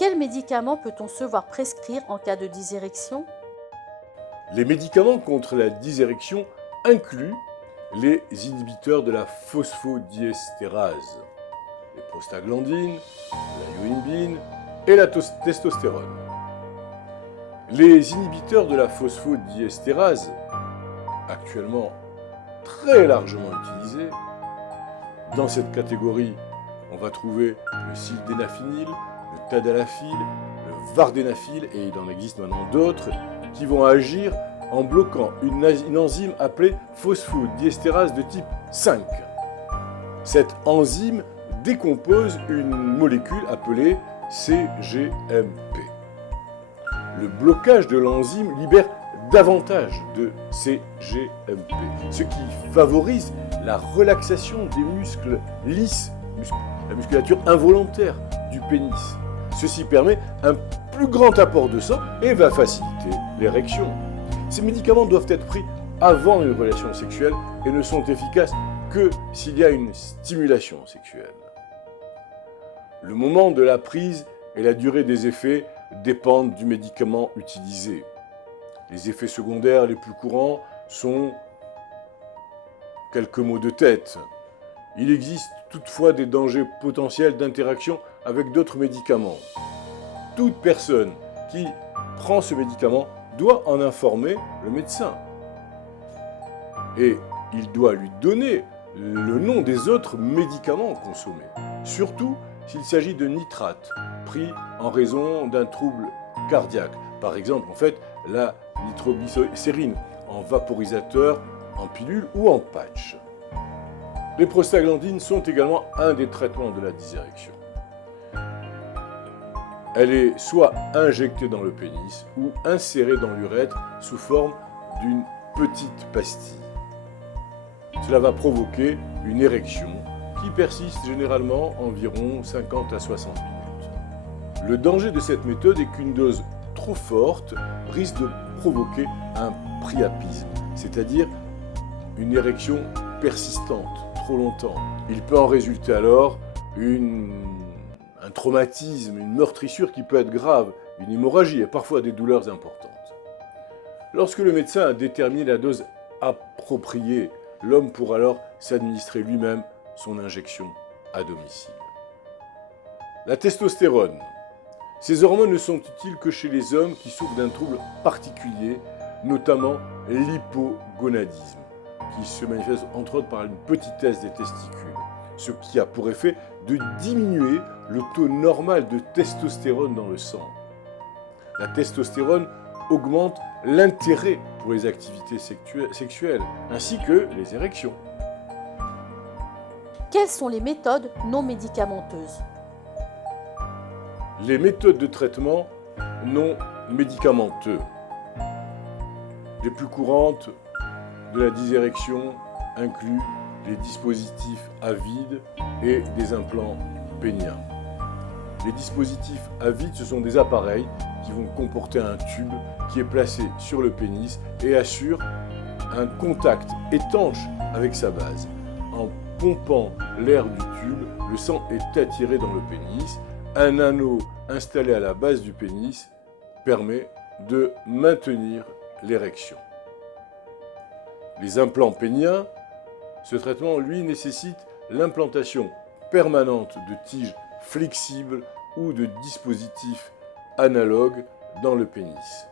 Quels médicaments peut-on se voir prescrire en cas de dysérection? Les médicaments contre la dysérection incluent les inhibiteurs de la phosphodiesterase, les prostaglandines, la yohimbine et la testostérone. Les inhibiteurs de la phosphodiesterase, actuellement très largement utilisés, dans cette catégorie, on va trouver le sildenafil, le tadalafil, le vardenafil, et il en existe maintenant d'autres, qui vont agir en bloquant une enzyme appelée phosphodiesterase de type 5. Cette enzyme décompose une molécule appelée CGMP. Le blocage de l'enzyme libère davantage de CGMP, ce qui favorise la relaxation des muscles lisses, la musculature involontaire du pénis. Ceci permet un plus grand apport de sang et va faciliter l'érection. Ces médicaments doivent être pris avant une relation sexuelle et ne sont efficaces que s'il y a une stimulation sexuelle. Le moment de la prise et la durée des effets dépendent du médicament utilisé. Les effets secondaires les plus courants sont quelques maux de tête. Il existe toutefois des dangers potentiels d'interaction avec d'autres médicaments. Toute personne qui prend ce médicament doit en informer le médecin. Et il doit lui donner le nom des autres médicaments consommés, surtout s'il s'agit de nitrates pris en raison d'un trouble cardiaque. Par exemple, la nitroglycérine en vaporisateur, en pilule ou en patch. Les prostaglandines sont également un des traitements de la dysérection. Elle est soit injectée dans le pénis ou insérée dans l'urètre sous forme d'une petite pastille. Cela va provoquer une érection qui persiste généralement environ 50 à 60 minutes. Le danger de cette méthode est qu'une dose trop forte risque de provoquer un priapisme, c'est-à-dire une érection persistante trop longtemps. Il peut en résulter alors un traumatisme, une meurtrissure qui peut être grave, une hémorragie et parfois des douleurs importantes. Lorsque le médecin a déterminé la dose appropriée, l'homme pourra alors s'administrer lui-même son injection à domicile. La testostérone. Ces hormones ne sont utiles que chez les hommes qui souffrent d'un trouble particulier, notamment l'hypogonadisme, qui se manifeste entre autres par une petitesse des testicules, ce qui a pour effet de diminuer le taux normal de testostérone dans le sang. La testostérone augmente l'intérêt pour les activités sexuelles, ainsi que les érections. Quelles sont les méthodes non médicamenteuses? Les méthodes de traitement non médicamenteux. Les plus courantes de la dysérection incluent les dispositifs à vide et des implants péniens. Les dispositifs à vide, ce sont des appareils qui vont comporter un tube qui est placé sur le pénis et assure un contact étanche avec sa base. En pompant l'air du tube, le sang est attiré dans le pénis. Un anneau installé à la base du pénis permet de maintenir l'érection. Les implants péniens, ce traitement, lui, nécessite l'implantation permanente de tiges flexibles ou de dispositifs analogues dans le pénis.